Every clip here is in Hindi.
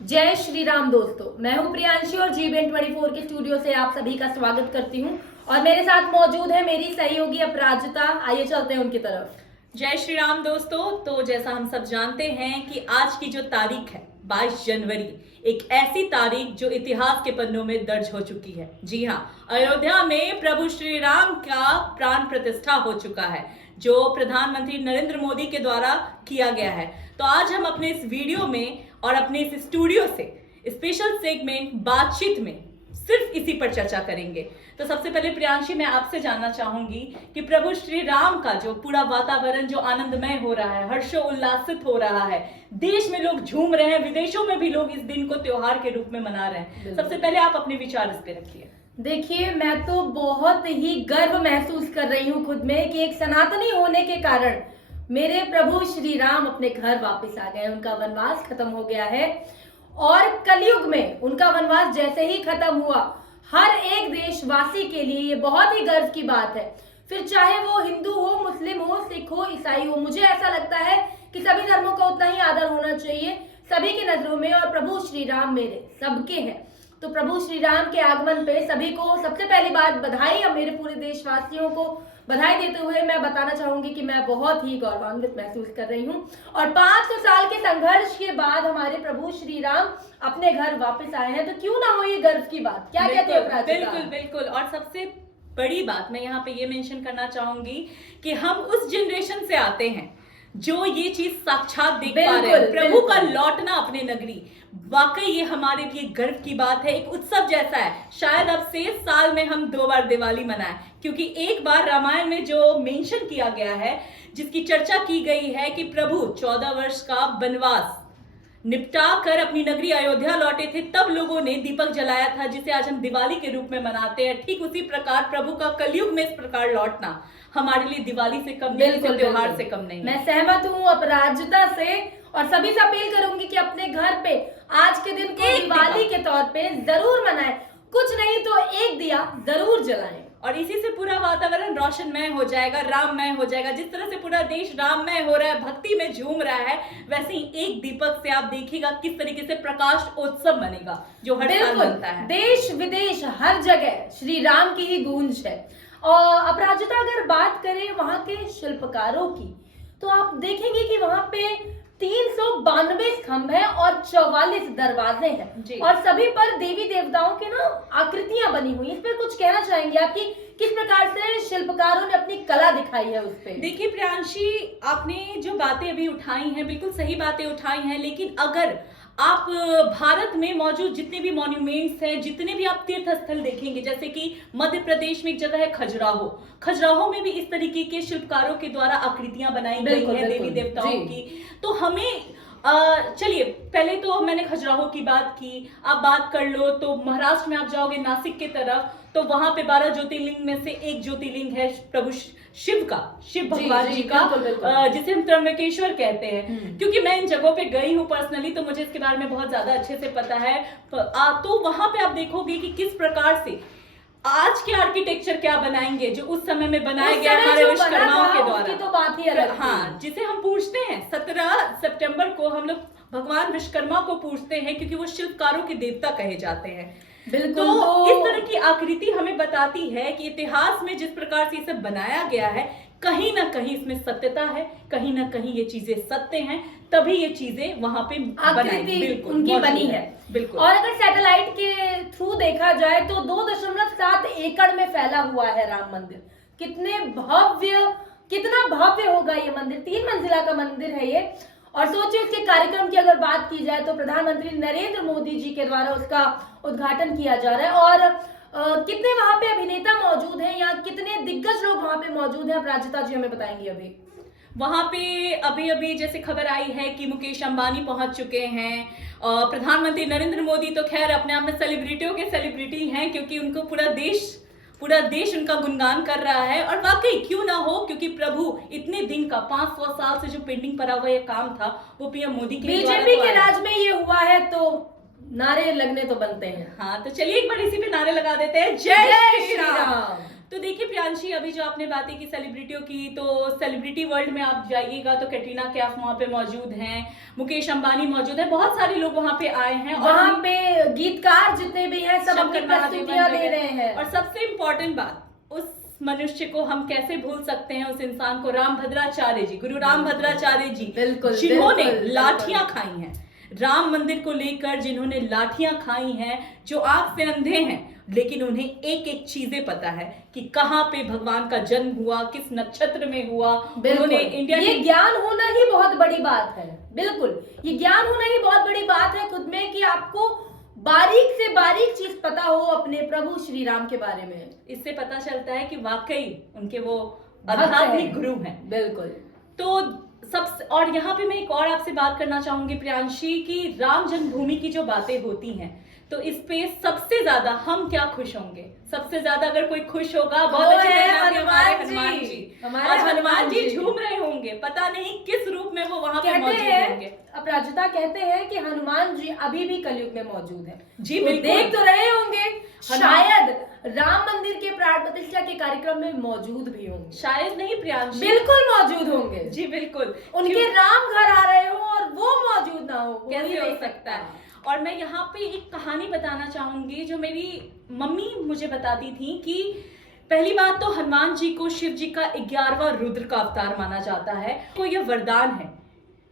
जय श्री राम दोस्तों, मैं हूं प्रियांशी और G24 के स्टूडियो से आप सभी का स्वागत करती हूं। और मेरे साथ मौजूद है मेरी सहयोगी अपराजिता। आइए चलते हैं उनकी तरफ। जय श्री राम दोस्तों। तो जैसा हम सब जानते हैं कि आज की जो तारीख है 22 जनवरी, एक ऐसी तारीख जो इतिहास के पन्नों में दर्ज हो चुकी है। जी हाँ, अयोध्या में प्रभु श्री राम का प्राण प्रतिष्ठा हो चुका है, जो प्रधानमंत्री नरेंद्र मोदी के द्वारा किया गया है। तो आज हम अपने इस वीडियो में और अपने इस स्टूडियो से स्पेशल सेगमेंट बातचीत में सिर्फ इसी पर चर्चा करेंगे। तो सबसे पहले प्रियांशी, मैं आपसे जानना चाहूंगी कि प्रभु श्री राम का जो पूरा वातावरण जो आनंदमय हो रहा है, हर्षोल्लासित हो रहा है, देश में लोग झूम रहे हैं, विदेशों में भी लोग इस दिन को त्योहार के रूप में मना रहे हैं, सबसे पहले आप अपने विचार इस पे रखिए। देखिए, मैं तो बहुत ही गर्व महसूस कर रही हूँ खुद में कि एक सनातनी होने के कारण मेरे प्रभु श्री राम अपने घर वापस आ गए। उनका वनवास खत्म हो गया है और कलयुग में उनका वनवास जैसे ही खत्म हुआ, हर एक देशवासी के लिए ये बहुत ही गर्व की बात है। फिर चाहे वो हिंदू हो, मुस्लिम हो, सिख हो, ईसाई हो, मुझे ऐसा लगता है कि सभी धर्मों का उतना ही आदर होना चाहिए सभी की नजरों में। और प्रभु श्री राम मेरे सबके हैं, तो प्रभु श्री राम के आगमन पे सभी को सबसे पहली बात बधाई। और मेरे पूरे देशवासियों को बधाई देते हुए मैं बताना चाहूंगी कि मैं बहुत ही गौरवान्वित महसूस कर रही हूँ। और 500 साल के संघर्ष के बाद हमारे प्रभु श्री राम अपने घर वापस आए हैं, तो क्यों ना हो ये गर्व की बात। क्या कहते हैं? बिल्कुल बिल्कुल। और सबसे बड़ी बात मैं यहाँ पे ये मेंशन करना चाहूंगी कि हम उस जनरेशन से आते हैं जो ये चीज साक्षात देख पा रहे हैं, प्रभु का लौटना अपने नगरी। वाकई ये हमारे लिए गर्व की बात है, एक उत्सव जैसा है। शायद अब से साल में हम 2 बार दिवाली मनाएं, क्योंकि एक बार रामायण में जो मेंशन किया गया है, जिसकी चर्चा की गई है कि प्रभु 14 वर्ष का वनवास निपटा कर अपनी नगरी अयोध्या लौटे थे, तब लोगों ने दीपक जलाया था, जिसे आज हम दिवाली के रूप में मनाते हैं। ठीक उसी प्रकार प्रभु का कलयुग में इस प्रकार लौटना हमारे लिए दिवाली से कम नहीं, त्योहार से कम नहीं। मैं सहमत हूँ अपराजिता से और सभी से अपील करूंगी कि अपने घर पे आज के दिन को दिवाली के तौर पे जरूर मनाएं, कुछ नहीं तो एक दिया जरूर जलाएं। और इसी से पूरा वातावरण रोशनमय हो जाएगा, राममय हो जाएगा। जिस तरह से पूरा देश राममय हो रहा है, भक्ति में झूम रहा है, वैसे ही एक दीपक से आप देखिएगा किस तरीके से प्रकाश उत्सव बनेगा, जो हर साल बनता है। देश विदेश हर जगह श्री राम की ही गूंज है। और अपराजिता, अगर बात करें वहां के शिल्पकारों की, तो आप देखेंगे कि वहां पे 392 स्तंभ है और 44 दरवाजे हैं और सभी पर देवी देवताओं के ना आकृतियां बनी हुई। इस पर कुछ कहना चाहेंगे आप कि किस प्रकार से शिल्पकारों ने अपनी कला दिखाई है उस पे? देखिए प्रियांशी, आपने जो बातें अभी उठाई हैं बिल्कुल सही बातें उठाई हैं, लेकिन अगर आप भारत में मौजूद जितने भी मॉन्यूमेंट्स हैं, जितने भी आप तीर्थ स्थल देखेंगे, जैसे कि मध्य प्रदेश में एक जगह है खजुराहो, खजुराहो में भी इस तरीके के शिल्पकारों के द्वारा आकृतियां बनाई गई हैं देवी देवताओं की। तो हमें चलिए, पहले तो मैंने खजुराहो की बात की, आप बात कर लो तो महाराष्ट्र में आप जाओगे नासिक के तरफ, तो वहां पे 12 ज्योतिर्लिंग में से एक ज्योतिर्लिंग है प्रभु शिव का, शिव भगवान जी का, जिसे हम त्र्यंबकेश्वर कहते हैं। क्योंकि मैं इन जगहों पे गई हूँ पर्सनली, तो मुझे इसके बारे में बहुत ज्यादा अच्छे से पता है। तो वहां पे आप देखोगे कि किस प्रकार से आज के आर्किटेक्चर क्या बनाएंगे जो उस समय में बनाया गया हमारे विश्वकर्माओं के द्वारा। तो बात ही अलग। हाँ, जिसे हम पूछते हैं 17 सितंबर को हम लोग भगवान विश्वकर्मा को पूछते हैं, क्योंकि वो शिल्पकारों के देवता कहे जाते हैं। बिल्कुल। तो इस तरह की आकृति हमें बताती है कि इतिहास में जिस प्रकार से इसे बनाया गया है, कहीं ना कहीं इसमें सत्यता है, कहीं ना कहीं ये चीजें सत्य हैं, तभी ये चीजें वहां पे उनकी बनी है। बिल्कुल। और अगर सैटेलाइट के थ्रू देखा जाए तो 2.7 एकड़ में फैला हुआ है राम मंदिर। कितना भव्य होगा ये मंदिर। 3 मंजिला का मंदिर है ये। और सोचिए, उसके कार्यक्रम की अगर बात की जाए तो प्रधानमंत्री नरेंद्र मोदी जी के द्वारा उसका उद्घाटन किया जा रहा है। और कितने वहां पे अभिनेता मौजूद हैं या कितने दिग्गज लोग वहां पे मौजूद हैं, अपराजिता जी हमें बताएंगी। अभी वहां पे अभी जैसे खबर आई है कि मुकेश अंबानी पहुंच चुके हैं। प्रधानमंत्री नरेंद्र मोदी तो खैर अपने आप में सेलिब्रिटियों के सेलिब्रिटी हैं, क्योंकि उनको पूरा देश उनका गुणगान कर रहा है। और वाकई क्यों ना हो, क्योंकि प्रभु इतने दिन का 500 साल से जो पेंडिंग पड़ा हुआ ये काम था, वो पीएम मोदी के बीजेपी के राज में ये हुआ है, तो नारे लगने तो बनते हैं। हाँ, तो चलिए एक बार इसी पे नारे लगा देते हैं, जय जय श्री श्री राम। राम। तो देखिए प्रियांशी, अभी जो आपने बातें की सेलिब्रिटियों की, तो सेलिब्रिटी वर्ल्ड में आप जाइएगा तो कैटरीना कैफ वहाँ पे मौजूद हैं, मुकेश अंबानी मौजूद है, बहुत सारे लोग वहाँ पे आए हैं और वहाँ पे गीतकार जितने भी हैं सब अपनी शंकर महादेवन प्रस्तुतियां दे वगैरह। रहे हैं। और सबसे इम्पोर्टेंट बात, उस मनुष्य को हम कैसे भूल सकते हैं, उस इंसान को, राम भद्राचार्य जी, गुरु राम भद्राचार्य जी, बिल्कुल, जिन्होंने बिल्कुल, लाठियां खाई हैं राम मंदिर को लेकर, जिन्होंने लाठियां खाई हैं, जो आंख से अंधे हैं लेकिन उन्हें एक एक चीजें पता है कि कहाँ पे भगवान का जन्म हुआ, किस नक्षत्र में हुआ। बिल्कुल, उन्होंने इंडिया ये की ज्ञान होना ही बहुत बड़ी बात है। बिल्कुल, ये ज्ञान होना ही बहुत बड़ी बात है खुद में, कि आपको बारीक से बारीक चीज पता हो अपने प्रभु श्री राम के बारे में। इससे पता चलता है कि वाकई उनके वो भक्त आध्यात्मिक हैं। गुरु हैं। बिल्कुल। तो सबसे, और यहाँ पे मैं एक और आपसे बात करना चाहूंगी प्रियांशी, कि राम जन्मभूमि की जो बातें होती हैं, तो इस पे सबसे ज्यादा हम क्या खुश होंगे? सबसे ज्यादा अगर कोई खुश होगा, बहुत वो अच्छी है तरह से हमारे हनुमान हनुमान जी। जी। हमारे और हनुमान हनुमान जी जी। झूम रहे होंगे, पता नहीं किस रूप में वो वहां पे कहते मौजूद हैं, होंगे। अपराजिता कहते हैं कि हनुमान जी अभी भी कलयुग में मौजूद हैं। जी तो बिल्कुल। देख तो रहे होंगे, शायद राम मंदिर के प्राण प्रतिष्ठा के कार्यक्रम में मौजूद भी होंगे। शायद नहीं प्रियांशी, बिल्कुल मौजूद होंगे। जी बिल्कुल। उनके राम घर आ रहे हो और वो मौजूद ना हो, वो कैसे ही हो नहीं सकता है? और मैं यहाँ पे एक कहानी बताना चाहूंगी जो मेरी मम्मी मुझे बताती थी, कि पहली बात तो हनुमान जी को शिव जी का 11वां रुद्र का अवतार माना जाता है। को यह वरदान है,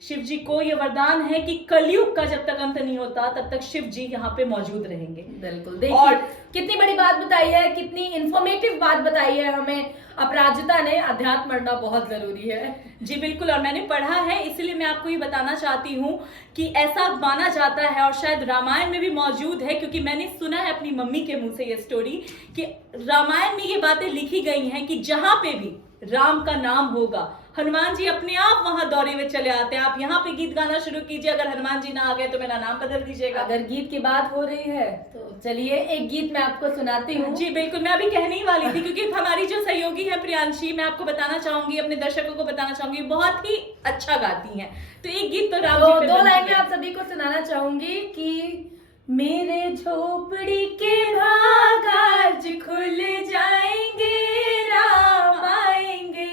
शिव जी को यह वरदान है कि कलयुग का जब तक अंत नहीं होता तब तक शिव जी यहाँ पे मौजूद रहेंगे। बिल्कुल। देखिए और कितनी बड़ी बात बताई है, कितनी इंफॉर्मेटिव बात बताई है हमें अपराजिता ने। अध्यात्म पढ़ना बहुत जरूरी है। जी बिल्कुल, और मैंने पढ़ा है, इसलिए मैं आपको ये बताना चाहती हूँ कि ऐसा माना जाता है और शायद रामायण में भी मौजूद है, क्योंकि मैंने सुना है अपनी मम्मी के मुंह से ये स्टोरी, कि रामायण में ये बातें लिखी गई हैं कि जहां पे भी राम का नाम होगा, हनुमान जी अपने आप वहां दौरे में चले आते हैं। आप यहाँ पे गीत गाना शुरू कीजिए, अगर हनुमान जी ना आ गए तो मेरा नाम बदल दीजिएगा। अगर गीत की बात हो रही है तो चलिए एक गीत मैं आपको सुनाती हूँ। जी बिल्कुल, मैं अभी कहने ही वाली थी, क्योंकि हमारी जो सहयोगी है प्रियांशी, मैं आपको बताना चाहूंगी, अपने दर्शकों को बताना चाहूंगी, बहुत ही अच्छा गाती हैं। तो एक गीत तो राम जी तो पे दो बनती लाइन में है। आप सभी को सुनाना चाहूंगी कि मेरे झोपड़ी के भाग आज खुल जाएंगे, राम आएंगे।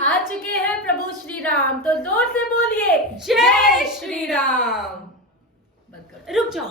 आ चुके हैं प्रभु श्री राम, तो जोर से बोलिए जय श्री राम। बंद करो। रुक जाओ।